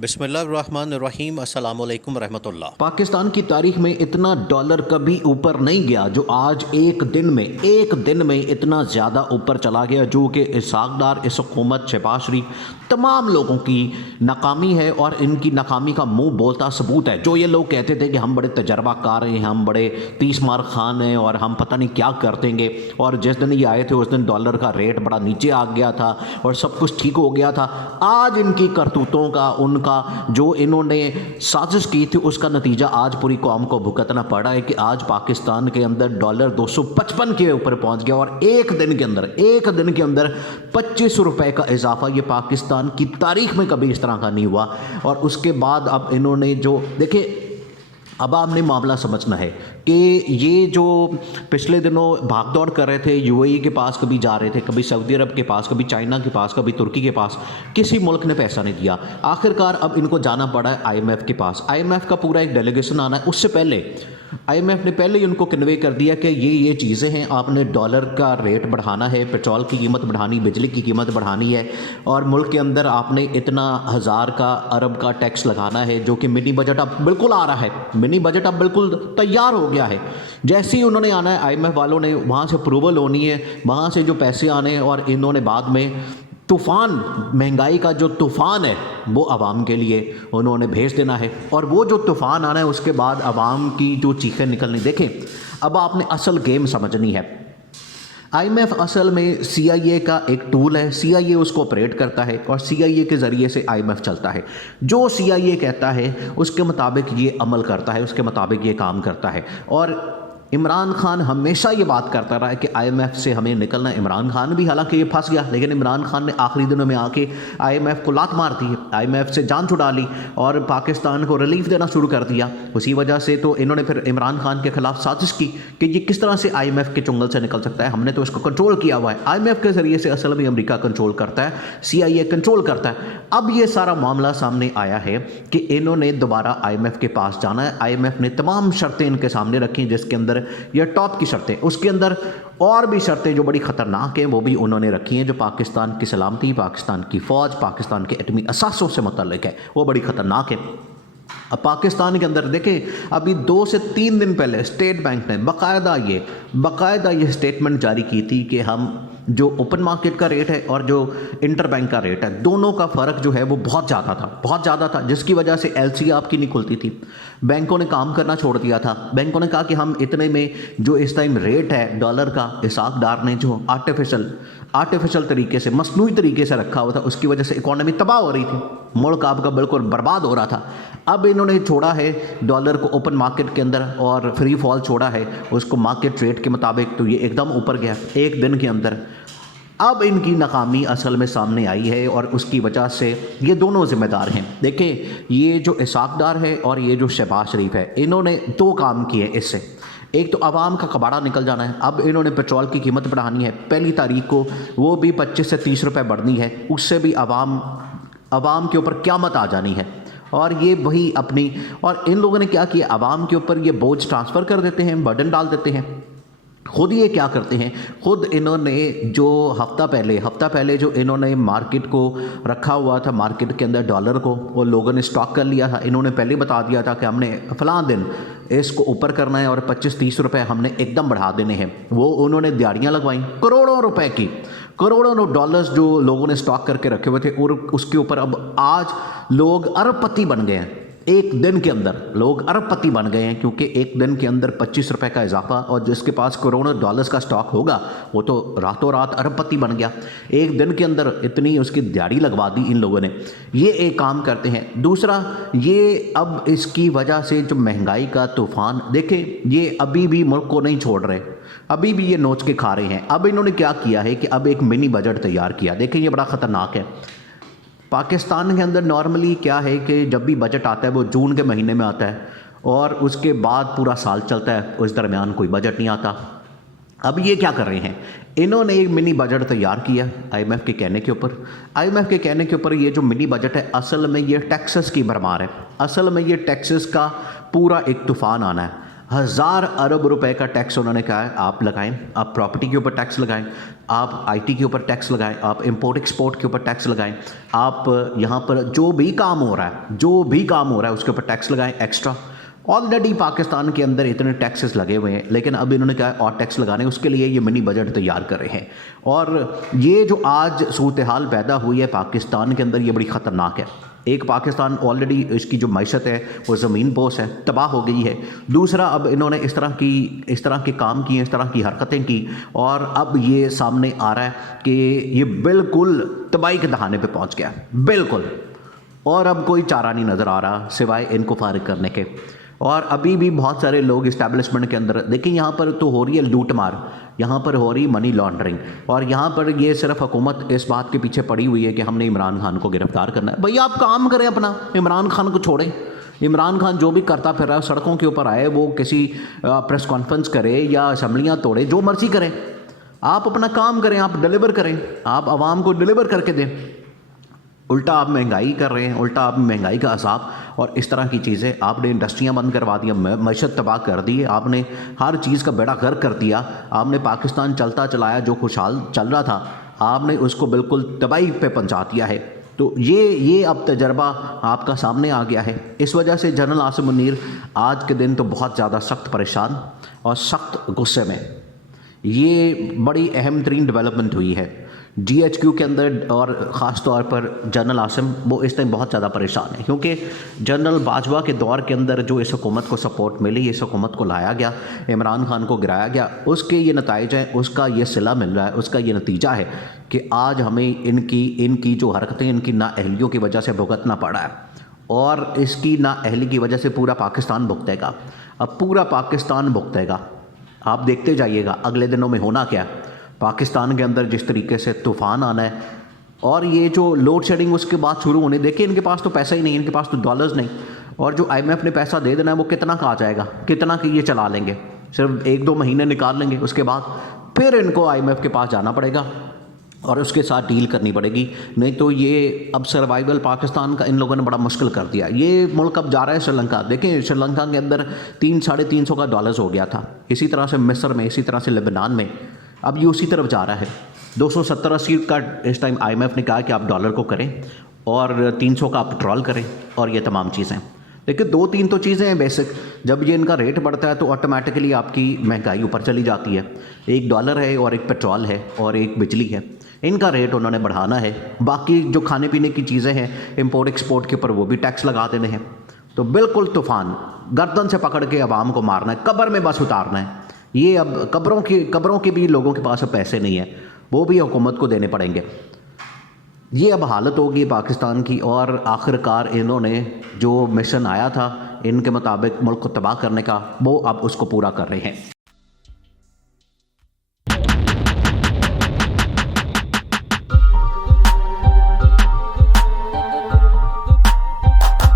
बिस्मिल्लाहिर्रहमानिर्रहीम अस्सलामु अलैकुम रहमतुल्लाह। पाकिस्तान की तारीख में इतना डॉलर कभी ऊपर नहीं गया जो आज एक दिन में इतना ज़्यादा ऊपर चला गया, जो कि इसाक़दार, इस हुकूमत, शहबाज शरीफ, तमाम लोगों की नाकामी है और इनकी नाकामी का मुंह बोलता सबूत है। जो ये लोग कहते थे कि हम बड़े तजर्बाकार हैं, हम बड़े 30 मार खान हैं और हम पता नहीं क्या कर देंगे, और जिस दिन ये आए थे उस दिन डॉलर का रेट बड़ा नीचे आ गया था और सब कुछ ठीक हो गया था। आज इनकी करतूतों का, उनका जो इन्होंने साजिश की थी, उसका नतीजा आज पूरी कौम को भुगतना पड़ा है कि आज पाकिस्तान के अंदर डॉलर 255 के ऊपर पहुंच गया और एक दिन के अंदर 25 रुपए का इजाफा। ये पाकिस्तान की तारीख में कभी इस तरह का नहीं हुआ। और उसके बाद अब इन्होंने जो देखे, अब आपने मामला समझना है कि ये जो पिछले दिनों भागदौड़ कर रहे थे, यूएई के पास कभी जा रहे थे, कभी सऊदी अरब के पास, कभी चाइना के पास, कभी तुर्की के पास, किसी मुल्क ने पैसा नहीं दिया। आखिरकार अब इनको जाना पड़ा है आईएमएफ के पास। आईएमएफ का पूरा एक डेलीगेशन आना है। उससे पहले आईएमएफ ने पहले ही उनको कन्वे कर दिया कि ये चीज़ें हैं, आपने डॉलर का रेट बढ़ाना है, पेट्रोल की कीमत बढ़ानी, बिजली की कीमत बढ़ानी है, और मुल्क के अंदर आपने इतना हज़ार का, अरब का टैक्स लगाना है, जो कि मिनी बजट अब बिल्कुल आ रहा है। मिनी बजट अब बिल्कुल तैयार हो गया है। जैसे ही उन्होंने आना है, आईएमएफ वालों ने वहाँ से अप्रूवल होनी है, वहाँ से जो पैसे आने हैं, और इन्होंने बाद में तूफ़ान, महंगाई का जो तूफ़ान है वो आवाम के लिए उन्होंने भेज देना है। और वो जो तूफ़ान आना है उसके बाद आवाम की जो चीखें निकलनी। देखें, अब आपने असल गेम समझनी है। आईएमएफ असल में सीआईए का एक टूल है। सीआईए उसको ऑपरेट करता है और सीआईए के ज़रिए से आईएमएफ चलता है। जो सीआईए कहता है उसके मुताबिक ये अमल करता है, उसके मुताबिक ये काम करता है। और इमरान खान हमेशा ये बात करता रहा है कि आईएमएफ से हमें निकलना है। इमरान खान भी हालांकि ये फंस गया, लेकिन इमरान खान ने आखिरी दिनों में आके आईएमएफ को लात मार दी, आईएमएफ से जान छुड़ा ली और पाकिस्तान को रिलीफ देना शुरू कर दिया। उसी वजह से तो इन्होंने फिर इमरान खान के खिलाफ साजिश की कि ये किस तरह से आईएमएफ के चुंगल से निकल सकता है, हमने तो इसको कंट्रोल किया हुआ है। आईएमएफ के ज़रिए से असल में अमेरिका कंट्रोल करता है, सीआईए कंट्रोल करता है। अब ये सारा मामला सामने आया है कि इन्होंने दोबारा आईएमएफ के पास जाना है। आईएमएफ ने तमाम शर्तें इनके सामने रखी, जिसके अंदर यह टॉप की शर्तें, उसके अंदर और भी शर्तें जो बड़ी ख़तरनाक हैं वो भी उन्होंने रखी हैं, जो पाकिस्तान की सलामती, पाकिस्तान की फ़ौज, पाकिस्तान के एटमी असासों से मुतल्लिक है, वो बड़ी ख़तरनाक है। अब पाकिस्तान के अंदर देखें, अभी 2 से 3 दिन पहले स्टेट बैंक ने बाकायदा ये स्टेटमेंट जारी की थी कि हम जो ओपन मार्केट का रेट है और जो इंटर बैंक का रेट है, दोनों का फ़र्क जो है वो बहुत ज़्यादा था, जिसकी वजह से एलसी आपकी नहीं खुलती थी। बैंकों ने काम करना छोड़ दिया था। बैंकों ने कहा कि हम इतने में जो इस टाइम रेट है डॉलर का, इसाक़दार ने जो आर्टिफिशियल तरीके से, मसनूई तरीके से रखा हुआ था, उसकी वजह से इकॉनमी तबाह हो रही थी, मुल्क आपका बिल्कुल बर्बाद हो रहा था। अब इन्होंने छोड़ा है डॉलर को ओपन मार्केट के अंदर और फ्री फॉल छोड़ा है उसको मार्केट रेट के मुताबिक, तो ये एकदम ऊपर गया एक दिन के अंदर। अब इनकी नाकामी असल में सामने आई है और उसकी वजह से ये दोनों ज़िम्मेदार हैं। देखें, ये जो इसाक़दार है और ये जो शहबाज शरीफ है, इन्होंने 2 काम किए इससे। एक तो आवाम का कबाड़ा निकल जाना है। अब इन्होंने पेट्रोल की कीमत बढ़ानी है, पहली तारीख को वो भी 25 से 30 रुपये बढ़नी है, उससे भी आवाम के ऊपर क़यामत आ जानी है। और ये वही अपनी, और इन लोगों ने क्या किया, आवाम के ऊपर ये बोझ ट्रांसफ़र कर देते हैं, बर्डन डाल देते हैं। खुद ये क्या करते हैं, खुद इन्होंने जो हफ्ता पहले जो इन्होंने मार्केट को रखा हुआ था, मार्केट के अंदर डॉलर को, वो लोगों ने स्टॉक कर लिया था। इन्होंने पहले बता दिया था कि हमने फ़लाँ दिन इसको ऊपर करना है और 25-30 रुपये हमने एकदम बढ़ा देने हैं। वो उन्होंने दिहाड़ियाँ लगवाई करोड़ों रुपए की, करोड़ों डॉलर्स जो लोगों ने स्टॉक करके रखे हुए थे, और उसके ऊपर अब आज लोग अरबपति बन गए हैं। एक दिन के अंदर लोग अरबपति बन गए हैं, क्योंकि एक दिन के अंदर 25 रुपए का इजाफा, और जिसके पास करोड़ों डॉलर्स का स्टॉक होगा वो तो रातों रात अरबपति बन गया। एक दिन के अंदर इतनी उसकी दिहाड़ी लगवा दी इन लोगों ने। ये एक काम करते हैं। दूसरा, ये अब इसकी वजह से जो महंगाई का तूफ़ान, देखें, ये अभी भी मुल्क को नहीं छोड़ रहे, अभी भी ये नोच के खा रहे हैं। अब इन्होंने क्या किया है कि अब एक मिनी बजट तैयार किया। देखें, ये बड़ा ख़तरनाक है। पाकिस्तान के अंदर नॉर्मली क्या है कि जब भी बजट आता है वो जून के महीने में आता है और उसके बाद पूरा साल चलता है, उस दरमियान कोई बजट नहीं आता। अब ये क्या कर रहे हैं, इन्होंने एक मिनी बजट तैयार किया आईएमएफ के कहने के ऊपर। आईएमएफ के कहने के ऊपर ये जो मिनी बजट है, असल में ये टैक्सेस की भरमार है। असल में ये टैक्सेस का पूरा एक तूफ़ान आना है। 1000 अरब रुपए का टैक्स उन्होंने कहा है आप लगाएं, आप प्रॉपर्टी के ऊपर टैक्स लगाएं, आप आईटी के ऊपर टैक्स लगाएं, आप इंपोर्ट एक्सपोर्ट के ऊपर टैक्स लगाएं, आप यहाँ पर जो भी काम हो रहा है उसके ऊपर टैक्स लगाएं एक्स्ट्रा। ऑलरेडी पाकिस्तान के अंदर इतने टैक्सेस लगे हुए हैं, लेकिन अब इन्होंने कहा और टैक्स लगाने, उसके लिए ये मिनी बजट तैयार कर रहे हैं। और ये जो आज सूरत हाल पैदा हुई है पाकिस्तान के अंदर, ये बड़ी ख़तरनाक है। एक, पाकिस्तान ऑलरेडी इसकी जो मैशत है वो ज़मीन बोस है, तबाह हो गई है। दूसरा, अब इन्होंने इस तरह के काम किए, इस तरह की हरकतें की, और अब ये सामने आ रहा है कि ये बिल्कुल तबाही के दहाने पे पहुंच गया, बिल्कुल। और अब कोई चारा नहीं नज़र आ रहा सिवाय इनको फारिग करने के। और अभी भी बहुत सारे लोग इस्टेब्लिशमेंट के अंदर, देखिए यहाँ पर तो हो रही है लूट मार, यहाँ पर हो रही मनी लॉन्ड्रिंग, और यहाँ पर ये सिर्फ हुकूमत इस बात के पीछे पड़ी हुई है कि हमने इमरान खान को गिरफ्तार करना है। भैया आप काम करें अपना, इमरान खान को छोड़ें। इमरान खान जो भी करता फिर रहा है, सड़कों के ऊपर आए, वो किसी प्रेस कॉन्फ्रेंस करे या असम्बलियाँ तोड़े, जो मर्जी करें, आप अपना काम करें, आप डिलीवर करें, आप आवाम को डिलीवर करके दें। उल्टा आप महंगाई कर रहे हैं, उल्टा आप महंगाई का असाब और इस तरह की चीज़ें, आपने इंडस्ट्रियां बंद करवा दी, मैशत तबाह कर दी, आपने हर चीज़ का बेड़ा गर्क कर दिया, आपने पाकिस्तान चलता चलाया जो खुशहाल चल रहा था, आपने उसको बिल्कुल तबाही पे पहुंचा दिया है। तो ये अब तजर्बा आपका सामने आ गया है। इस वजह से जनरल आसिम मुनीर आज के दिन तो बहुत ज़्यादा सख्त परेशान और सख्त गुस्से में। ये बड़ी अहम तरीन डेवलपमेंट हुई है GHQ के अंदर, और ख़ास तौर पर जनरल आसिम वो इस टाइम बहुत ज़्यादा परेशान है, क्योंकि जनरल बाजवा के दौर के अंदर जो इस हुकूमत को सपोर्ट मिली, इस हुकूमत को लाया गया, इमरान खान को गिराया गया, उसके ये नताइज हैं, उसका ये सिला मिल रहा है, उसका ये नतीजा है कि आज हमें इनकी जो हरकतें, इनकी नाअहलियों की वजह से भुगतना पड़ा है, और इसकी नाअहली की वजह से पूरा पाकिस्तान भुगतेगा। अब पूरा पाकिस्तान भुगतेगा, आप देखते जाइएगा अगले दिनों में होना क्या। पाकिस्तान के अंदर जिस तरीके से तूफ़ान आना है, और ये जो लोड शेडिंग उसके बाद शुरू होने, देखिए इनके पास तो पैसा ही नहीं, इनके पास तो डॉलर्स नहीं, और जो IMF ने पैसा दे देना है वो कितना का आ जाएगा, कितना कि ये चला लेंगे, सिर्फ 1-2 महीने निकाल लेंगे, उसके बाद फिर इनको IMF के पास जाना पड़ेगा और उसके साथ डील करनी पड़ेगी। नहीं तो ये अब सर्वाइवल पाकिस्तान का इन लोगों ने बड़ा मुश्किल कर दिया। ये मुल्क अब जा रहा है श्रीलंका, देखें श्रीलंका के अंदर 300-350 का डॉलर्स हो गया था, इसी तरह से मिस्र में, इसी तरह से लेबनान में, अब ये उसी तरफ जा रहा है। 270-80 का इस टाइम IMF ने कहा कि आप डॉलर को करें, और 300 का आप पेट्रोल करें, और ये तमाम चीज़ें। लेकिन 2-3 तो चीज़ें हैं बेसिक, जब ये इनका रेट बढ़ता है तो ऑटोमेटिकली आपकी महंगाई ऊपर चली जाती है। एक डॉलर है, और एक पेट्रोल है, और एक बिजली है, इनका रेट उन्होंने बढ़ाना है। बाकी जो खाने पीने की चीज़ें हैं, इंपोर्ट एक्सपोर्ट के ऊपर वो भी टैक्स लगा देने हैं। तो बिल्कुल तूफ़ान, गर्दन से पकड़ के आवाम को मारना है, कब्र में बस उतारना है। ये अब कब्रों के भी लोगों के पास अब पैसे नहीं है, वो भी हुकूमत को देने पड़ेंगे। ये अब हालत होगी पाकिस्तान की, और आखिरकार इन्होंने जो मिशन आया था इनके मुताबिक मुल्क को तबाह करने का, वो अब उसको पूरा कर रहे हैं।